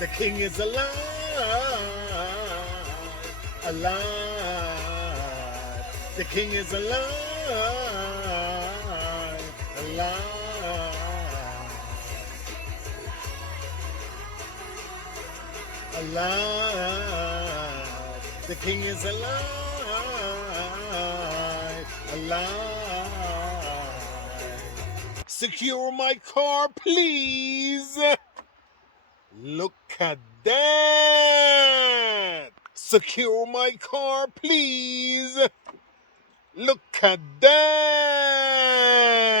The king is alive, alive. The king is alive, alive, alive. The king is alive, alive. Secure my car, please. Look at that! Secure my car, please! Look at that!